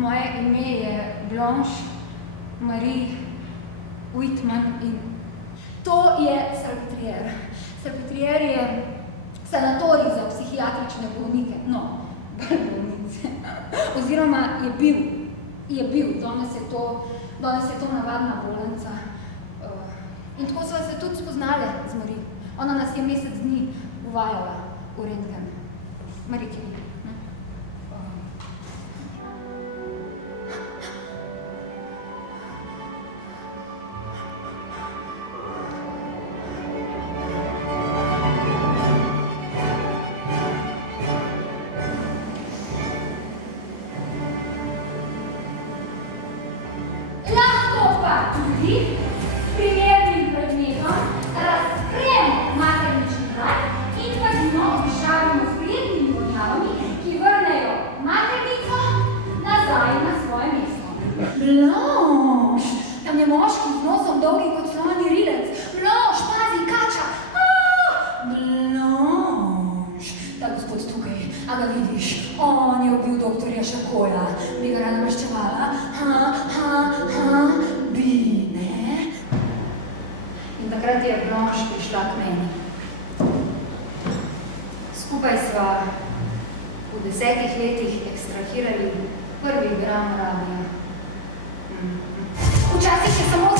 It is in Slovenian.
Moje ime je Blanche Marie Whitman in to je Salpetriere. Salpetriere je sanatorij za psihiatrične bolnike, no, bolnice, oziroma je bil, danes je to navadna bolnica. In tako sva se tudi spoznale z Marie. Ona nas je mesec dni uvajala v rentgen. Marie, ki ni. Skupaj sva v 10 letih ekstrahirali prvi gram radija. Včasih še samo